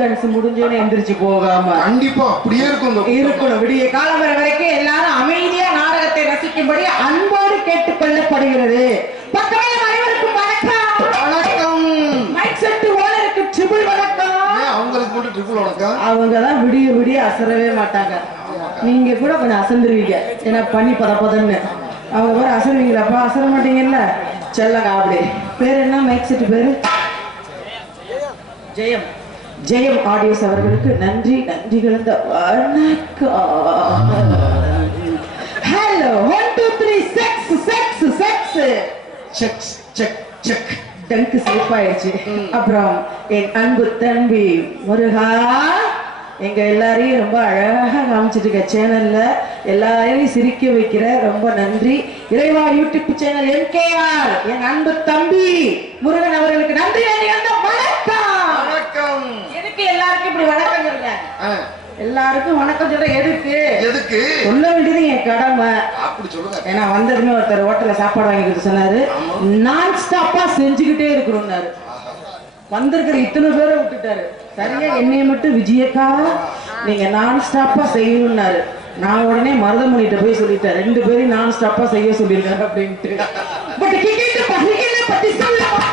Dance முடிஞ்சோன்னு எந்திரிச்சு போகாம. கண்டிப்பா அப்படியே இருக்கும். இருக்கணும். விடிய காலம் வரை வரைக்கும் எல்லாரும் அமைதியா நாடகத்தை ரசிக்கும்படி அன்போடு கேட்டுக்கொள்ளப்படுகிறது. பக்கமே அனைவருக்கும் வணக்கம். வணக்கம். மைக் செட்டு ஓனருக்கு ட்ரிபிள் வணக்கம். ஏன் அவங்களுக்கு மட்டும் ட்ரிபிள் வணக்கம்? அவங்க தான் விடிய விடிய அசரவே மாட்டாங்க. நீங்க கூட கொஞ்சம் அசந்துருவீங்க. ஏன்னா பனி பத பதன்னு அவங்க கூட அசருவீங்களாப்பா அசர மாட்டீங்கல்ல? செல்லங்க அப்படி பேர் என்ன? மைக் செட்டு பேரு? ஜெயம். ஜெயம் ஆடியோஸ் அவர்களுக்கு நன்றி நன்றி கலந்த வணக்கம். Hello one two three checks checks checks check check check டங்கு சிறப்பாயிடுச்சு அப்புறம் என் அன்பு தம்பி முருகா எங்க எல்லாரையும் ரொம்ப அழகாக காமிச்சிட்டு இருக்க சேனல்ல எல்லாரையும் சிரிக்க வைக்கிற ரொம்ப நன்றி. இறைவா யூடியூப் சேனல் எம்கேஆர் என் அன்பு தம்பி முருகன் அவர்களுக்கு நன்றி நன்றி வணக்கம். வணக்கம். எதுக்கு எல்லாருக்கும் இப்படி வணக்கம் சொல்றேன் எல்லாருக்கும் வணக்கம் சொல்ற எதுக்கு? எதுக்கு? சொல்ல வேண்டியது என் கடமை. அப்படி சொல்லுங்க. ஏன்னா வந்ததுமே ஒருத்தர் ஹோட்டல்ல சாப்பாடு வாங்கி கொடுத்து சொன்னாரு. நான் ஸ்டாப்பா செஞ்சுக்கிட்டே இருக்கிறோம்னாரு வந்திருக்கிற இத்தனை பேரை விட்டுட்டாரு. சரியா? என்னைய மட்டும் விஜயக்கா? நீங்க நான் ஸ்டாப்பா செய்யணும்னாரு. நான் உடனே மருதமணிட்ட போய் சொல்லிட்டேன். ரெண்டு பேரும் நான் ஸ்டாப்பா செய்ய சொல்லியிருக்காரு அப்படின்ட்டு. பட் பகிர்ந்த பத்தி சொல்லலாம்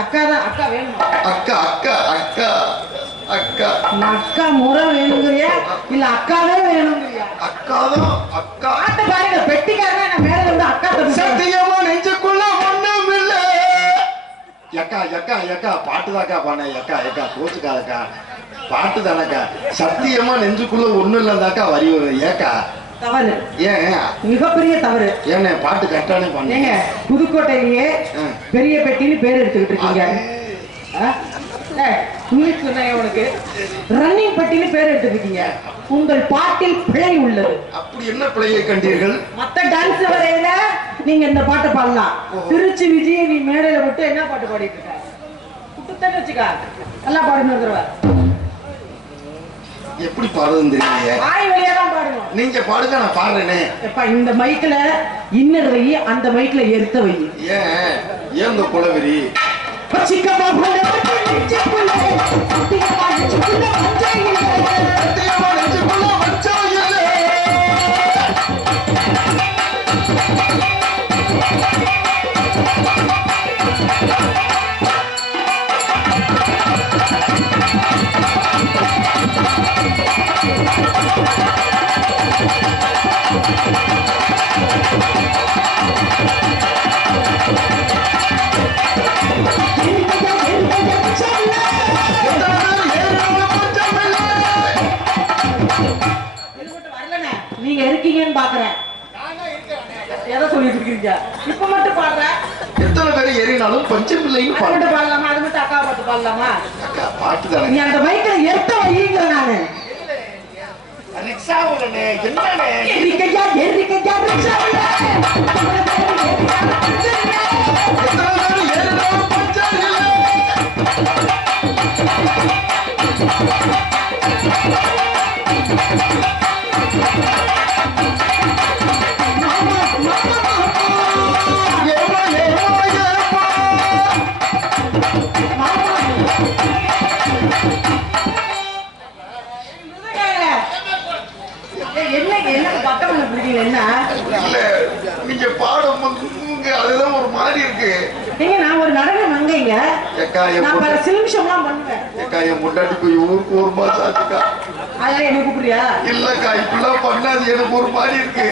அக்கா தான் அக்கா வேணுமா? அக்கா அக்கா அக்கா அக்கா. அக்கா முறை வேணுங்கிறியா? இல்ல அக்காவே வேணுங்கிறியா? அக்கா தான் அக்கா. பாட்டு பாருங்க பெட்டிக்காரங்க நான் மேல இருந்து அக்கா சத்தியமா நெஞ்சுக்குள்ள ஒண்ணும் இல்ல எக்கா எக்கா எக்கா பாட்டு தாக்கா பாண்ண எக்கா எக்கா கோச்சுக்காதக்கா. பாட்டு தானக்கா சத்தியமா நெஞ்சுக்குள்ள ஒண்ணும் இல்லதாக்கா வரி ஏக்கா. தவறு. ஏன்? மிகப்பெரிய தவறு. ஏண்ணே பாட்டு கரெக்டானே பண்ணீங்க புதுக்கோட்டையிலேயே. பெரிய பெட்டின்னு பேர் எடுத்துக்கிட்டு இருக்கீங்க. சொன்னேன் உனக்கு. ரன்னிங் பெட்டின்னு பேர் எடுத்துக்கிட்டீங்க. உங்கள் பாட்டில் பிழை உள்ளது. அப்படி என்ன பிழையை கண்டீர்கள்? மத்த டான்ஸ் வரையில நீங்க இந்த பாட்டை பாடலாம். திருச்சி விஜய நீ மேடையில விட்டு என்ன பாட்டு பாடிட்டு இருக்க? விட்டுத்தானே வச்சுக்கா. நல்லா ஒரு தடவை. எப்படி பாடுறதுன்னு தெரியலையே. வாய் வழியா தான் பாடணும். நீங்க பாடுங்க நான் பாடுறேனே. எப்பா இந்த மைக்ல இன்னர் வை அந்த மைக்ல எர்த்த வை. ஏன்? ஏன் இந்த குலவெறி சிக்கப்பா போல நெஞ்சுக்குள்ள, சத்தியமா நெஞ்சுக்குள்ள மஞ்சள் பேர் ஏறினாலும் பஞ்சம் இல்லைன்னு அது பாடு மட்டும் பாடலாமா? அது மட்டும் அக்கா பாட்டு பாடலாமா? அக்கா பாட்டு தானே. நீ அந்த மைக்ல எர்த்த வையுங்க நானு. ரிக்ஷா உடனே என்னண்ணே? எரிக்கையா எரிக்கையா மஞ்சள் என் முன்னாடி போய் ஊருக்கு ஒரு மாசம் ஆச்சுக்கா. என்ன கூப்பிடுறியா? இல்லக்கா இப்படிலாம் பண்ணாது. எனக்கு ஒரு மாதிரி இருக்கு.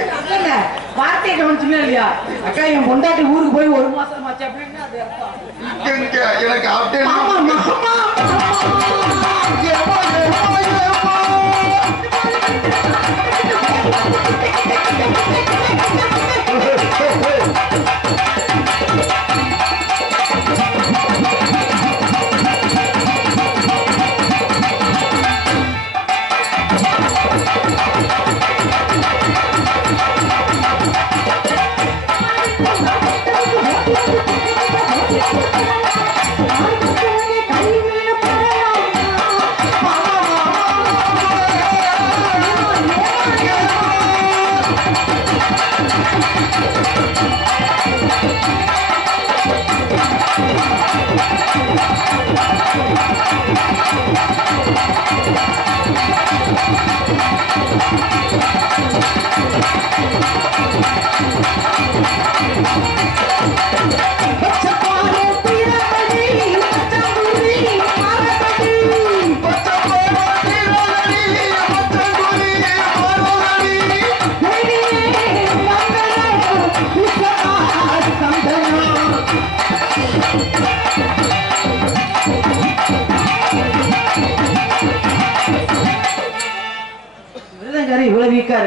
வார்த்தையை கவனிச்சுமே இல்லையா? அக்கா என் பொண்டாட்டி ஊருக்கு போய் ஒரு மாசம் ஆச்சு அப்படின்னு எனக்கு அப்படியே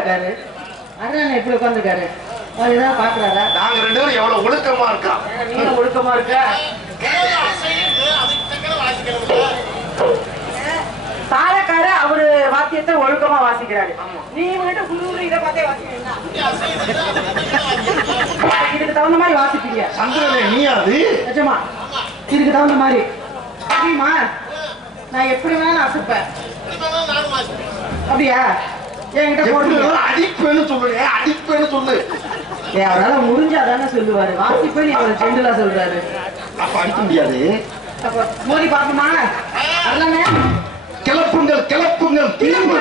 இருக்காரு அண்ணன் எப்படி உட்காந்துருக்காரு அவர் ஏதாவது பாக்குறாரா நாங்க ரெண்டு பேரும் எவ்வளவு ஒழுக்கமா இருக்கா? நீங்க ஒழுக்கமா இருக்க? தாரக்கார அவரு வாத்தியத்தை ஒழுக்கமா வாசிக்கிறாரு. நீ வந்துட்டு குழுவுல இதை பார்த்தே வாசிக்கிறீங்களா? இதுக்கு தகுந்த மாதிரி வாசிப்பீங்க. சந்திரனே நீ அது? நிஜமா. இதுக்கு தகுந்த மாதிரி. தெரியுமா? நான் எப்படி வேணாலும் அசைப்பேன் அப்படியா? அடிப்பேன்னு சொல்லுங்க அடிப்பேன்னு சொல்லு. அவரால முடிஞ்சா தானே சொல்லுவாரு. வாசிப்பேன் இவர் ஜெண்டலா சொல்றாரு. அப்ப அடிக்க முடியாது. மோதி பாப்போமா அதானே கிளப்புங்கள் கிளப்புங்கள் தீர்வு.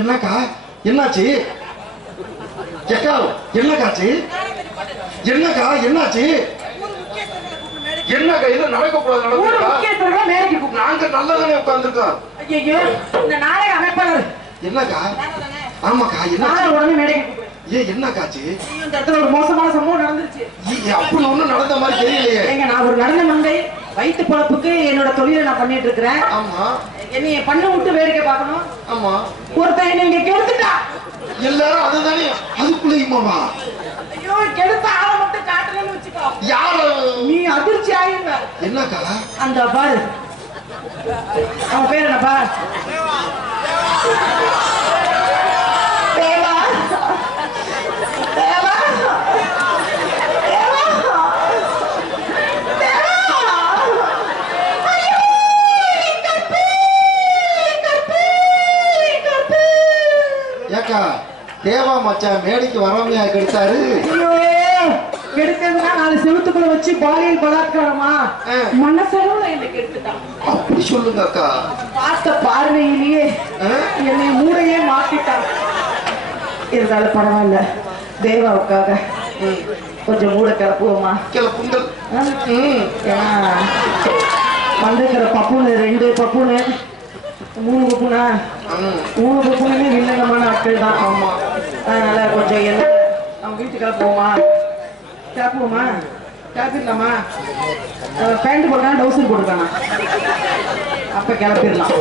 என்னக்கா? என்னாச்சு? எக்கா என்னக்காச்சு என்னக்கா? என்னாச்சு? என்னக்கா? இது நடக்கக்கூடாது ஊர் நடக்குதா முக்கியஸ்தர்களை மேடைக்கு கூப்பிடு. நாங்க நல்லதானே உட்கார்ந்துருக்கோம். ஐயையோ, இந்த நாடக அமைப்பாளர். என்னக்கா? ஆமாக்கா நாடக உடனே மேடைக்கு. ஏன் என்னக்காச்சு ஐயோ, இந்த இடத்துல ஒரு மோசமான சம்பவம் நடந்துருச்சு. ஏ, அப்படி ஒண்ணும் நடந்த மாதிரி தெரியலையே. நான் ஒரு நடன மங்கை வயிற்று பொழப்புக்கு என்னோட தொழிலை நான் பண்ணிட்டு இருக்கிறேன். ஆமா. என்னைய பண்ண விட்டு வேடிக்கை பார்க்கணும்? ஆமா. ஒருத்தன் என்னை இங்க கெடுத்துட்டா? எல்லாரும் அதுதானே? அதுக்குள்ளேயுமாவா ஐயோ கெடுத்த ஆளை மட்டும் காட்டுறேன்னு வச்சுக்கோ. யாரு? நீ அதிர்ச்சி ஆயிருவ என்னக்கா? அந்த பாரு. அவன் பேர் என்னப்பா தேவா மச்சான் மேடைக்கு வராமையா கெடுத்தாரு? ஐயோ எடுக்கிறதுனா நாலு செவத்துக்குள்ள வச்சு பாலியல் பலாத்காரமா. மனசளவுல என்னை கெடுத்துட்டான் அப்படி சொல்லுங்க அக்கா. பார்த்த பார்வையிலேயே? என்னை மூளையே மாத்திட்டான் இருந்தாலும் பரவாயில்ல. தேவாவுக்காக கொஞ்சம் மூட கிளப்புவோமா? கிளப்புங்கள் வந்திருக்கிற பப்புனு ரெண்டு பப்புனு மூணு பப்புனா? மூணு பப்புனுமே வில்லங்கமான ஆட்கள் தான். ஆமா. அதனால கொஞ்சம் என்ன அவங்க வீட்டுக்கெல்லாம் போவோமா? கிளப்புவோமா கிளப்பிடலாமா பேண்ட் போடுறான் டவுசர் போட்டுருக்கானா அப்ப கிளப்பிடலாம்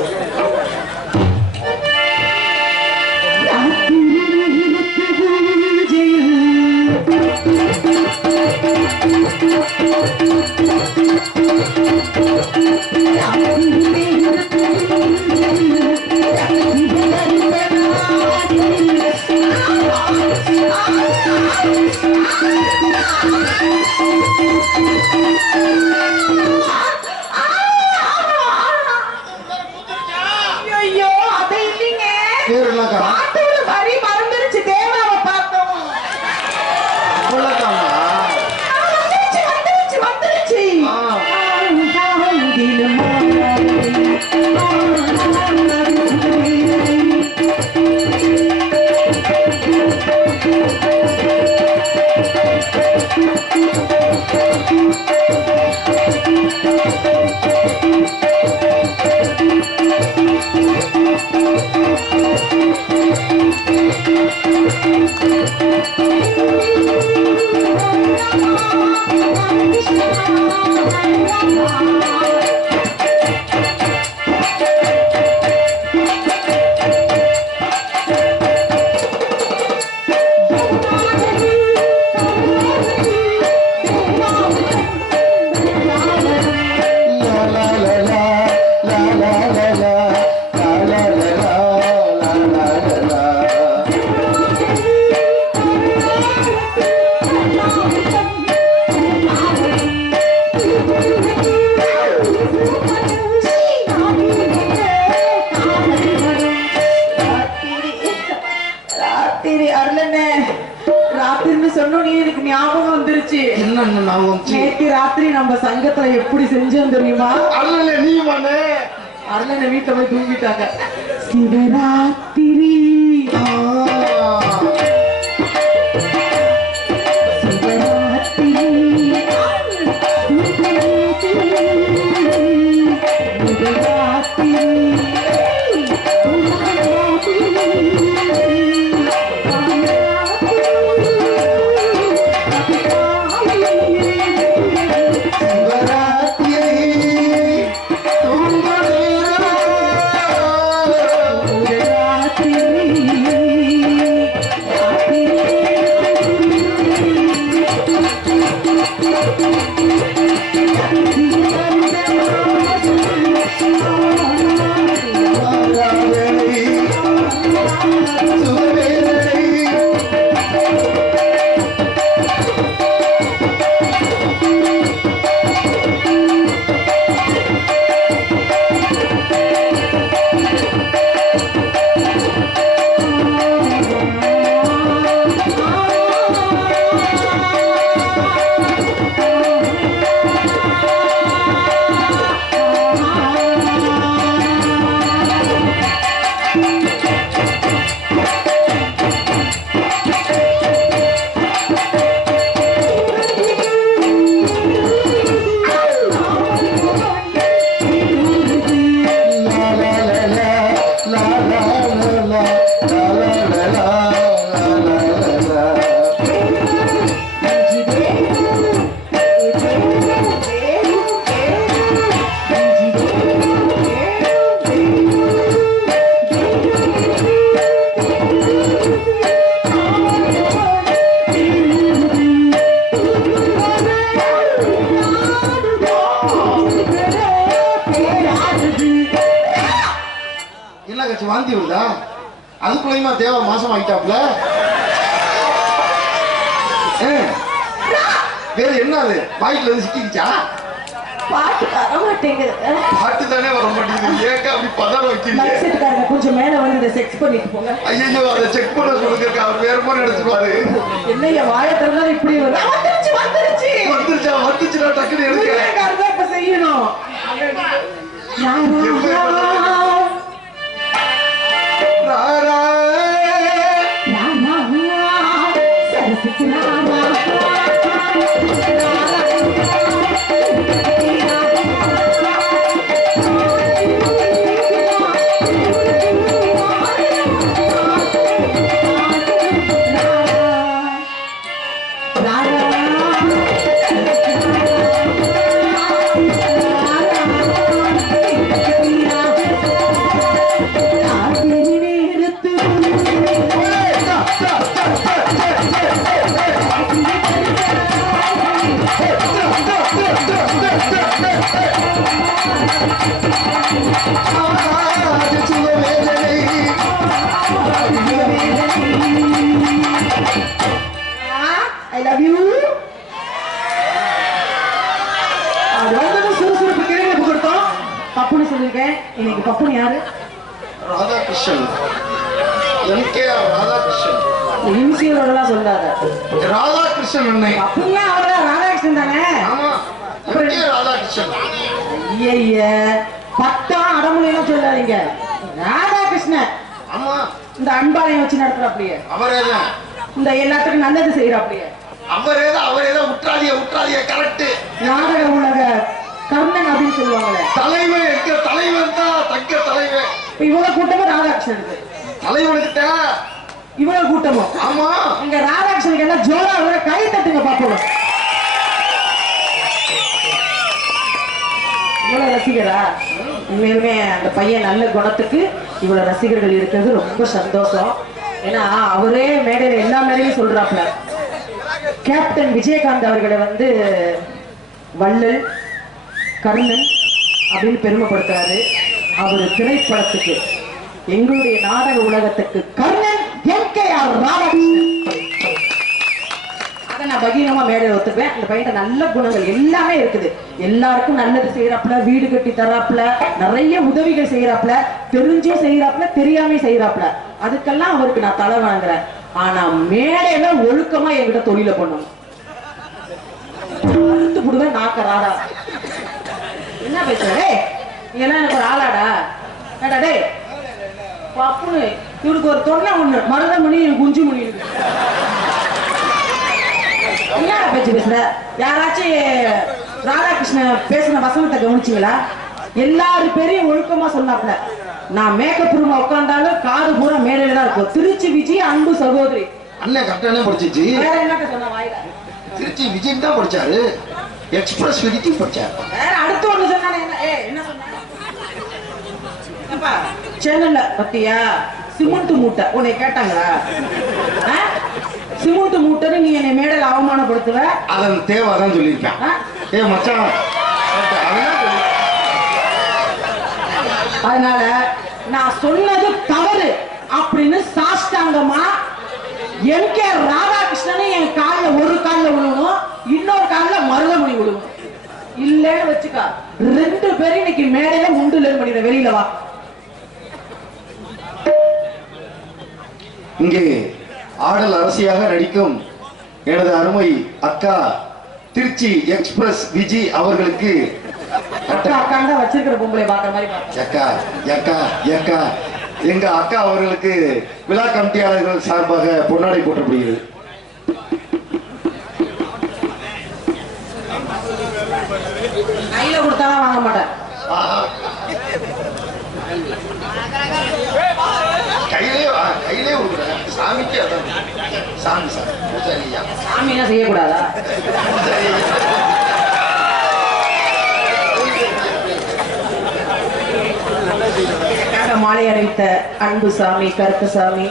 எப்படி செஞ்சோம் தெரியுமா? அல்ல நீ மனே. அருளனை வீட்டுல போய் தூங்கிட்டாங்க. சிவராத்திரி. வாந்தி வருதா அதுக்குள்ளயுமா தேவா மாசம் ஆகிட்டாப்ல வேற என்ன அது? வாய்க்குல இருந்து சிக்கிக்கிச்சா? பாட்டு தர மாட்டேங்குது. பாட்டு தானே வர மாட்டேங்குது. ஏங்க அப்படி பதற வைக்கிறீங்க. கொஞ்சம் மேல வந்து இதை செக்ஸ் பண்ணிட்டு போங்க. ஐயோ அதை செக் பண்ண சொல்லுங்க அவர் வேற மாதிரி எடுத்துப்பாரு என்னய்யா வாயை திறந்தாலும் இப்படி வந்துருச்சு வந்துருச்சு. வந்துருச்சா? இப்ப செய்யணும். யாரா? ராரா. ராதாகிருஷ்ணன் அண்ணே. பப்புன்னா அவர்தான் ராதாகிருஷ்ணன் தானே? ஆமா. ராதாகிருஷ்ணன். ஐய பத்தா அடமொழியெல்லாம் சொல்லாதீங்க. ராதாகிருஷ்ணன். ஆமா. இந்த அன்பாளையம் வச்சு நடத்துறாப்லையே. அவரே தான். இந்த எல்லாத்துக்கும் நல்லது செய்யறாப்லையே அவரே தான் அவரே தான். உற்றாதிய உற்றாதிய கரெக்ட் நாடக உலக கர்ணன் அப்படின்னு சொல்லுவாங்களே. தலைவன் எங்க தலைவன் தான் தலைவன். இப்ப இவ்வளவு கூட்டமும் ராதாகிருஷ்ணனுக்கு. தலைவனுக்கு இவ்வளவு கூட்டமும் ஆமா. இங்க ராதாகிருஷ்ணனுக்கு எல்லாம் ஜோரா விட கை தட்டுங்க பாப்போம். இவ்வளவு ரசிகரா? உண்மையுமே அந்த பையன் நல்ல குணத்துக்கு இவ்வளவு ரசிகர்கள் இருக்கிறது ரொம்ப சந்தோஷம். ஏன்னா அவரே மேடையில எல்லா மேடையும் சொல்றாப்ல கேப்டன் விஜயகாந்த் அவர்களை வந்து வள்ளல் கர்ணன் அப்படின்னு பெருமைப்படுத்துறாரு. அவர் திரைப்படத்துக்கு எங்களுடைய நாடக உலகத்துக்கு கர்ணன் ஆர் அதை நான் பகிரமா மேடையில் ஒத்துப்பேன். அந்த பையன் நல்ல குணங்கள் எல்லாமே இருக்குது. எல்லாருக்கும் நல்லது செய்யறாப்புல வீடு கட்டி தர்றாப்புல நிறைய உதவிகள் செய்யறாப்புல தெரிஞ்சும் செய்யறாப்புல தெரியாம செய்யறாப்புல. அதுக்கெல்லாம் அவருக்கு நான் தலை வணங்குறேன் ஆனா மேடையில ஒழுக்கமா என்கிட்ட தொழில பண்ணணும். புடுவேன் நாக்க ராடா என்ன பேசுற நீ எல்லாம் எனக்கு ஒரு ஆளாடா. டேய்? பப்புனு இவனுக்கு ஒரு தொண்டை ஒண்ணு மருதமணி குஞ்சு மணி இருக்கு. என்னடா பேச்சு பேசுற? யாராச்சும் ராதாகிருஷ்ணன் பேசின வசனத்தை கவனிச்சீங்களா? எல்லாரு பேரையும் ஒழுக்கமா சொன்னாப்ல. நான் மேக்கப் ரூம் உட்காந்தாலும் காது பூரா மேடையில தான் இருக்கும். திருச்சி விஜய் அன்பு சகோதரி. அண்ணன் கரெக்டானே படிச்சிச்சு. வேற என்னக்க சொன்ன வாயில? திருச்சி விஜய் தான் படிச்சாரு. எக்ஸ்பிரஸ் விஜய் படிச்சாரு. வேற அடுத்து ஒண்ணு சொன்னானே என்ன ஏ என்ன சொன்ன? சென்னையில பத்தியா? சிமெண்ட் மூட்டை. உன்னை கேட்டாங்களா? சிமெண்ட் மூட்டைன்னு நீ என்னை மேடையில் அவமானப்படுத்துவ? அதன் தேவை சொல்லியிருக்கேன்? ஏ மச்சான். அதனால நான் சொன்னது தவறு அப்படின்னு சாஷ்டாங்கமா எம் கே ராதாகிருஷ்ணன் என் கால்ல ஒரு கால்ல விழுவணும் இன்னொரு கால்ல மருதமணி விழுவணும் இல்லன்னு வச்சுக்கா. ரெண்டு பேரும் இன்னைக்கு மேடையில முண்டுல பண்ணிடுற வெளியில வா. இங்கே ஆடல் அரசியாக நடிக்கும் எனது அருமை அக்கா திருச்சி எக்ஸ்பிரஸ் விஜி அவர்களுக்கு எங்க அக்கா அவர்களுக்கு விழா கமிட்டியாளர்கள் சார்பாக பொன்னாடை போட்டப்படுகிறது கையில கொடுத்தாலும் வாங்க மாட்டேன் ஆஹா. கையிலே வா, கையிலே கொடுக்குறேன் சாமிக்கு அதான் சாமி சாமி. பூஜாரி ஐயா சாமினா செய்யக்கூடாதா? பூஜாரி மாலை அணிவித்த அன்பு சாமி கருப்பசாமி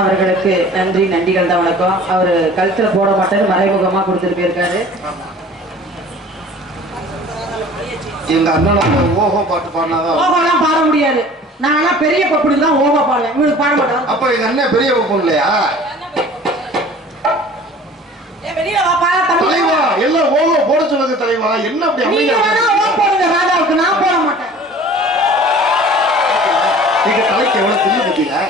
அவர்களுக்கு நன்றி நன்றிகள் தான் வணக்கம். அவரு கழுத்துல போட மாட்டேன்னு மறைமுகமா கொடுத்துட்டு போயிருக்காரு. எங்க அண்ணனுக்கு ஓஹோ பாட்டு பாடினாதான் ஓவாலாம் பாட முடியாது. நான் பெரிய பப்புடி தான் ஓவா பாடுவேன். இவனுக்கு பாட மாட்டேன். அப்ப எங்க அண்ணன் பெரிய ஒப்பம் இல்லையா? தலைவா எல்லாம் ஓஹோ போட சொல்லுங்க தலைவா. என்ன அப்படி நீங்க? ஓ போடுங்க ராதாவுக்கு நான் போட மாட்டேன். எங்க தலைக்கு எவ்வளவு தில்லு பத்தியா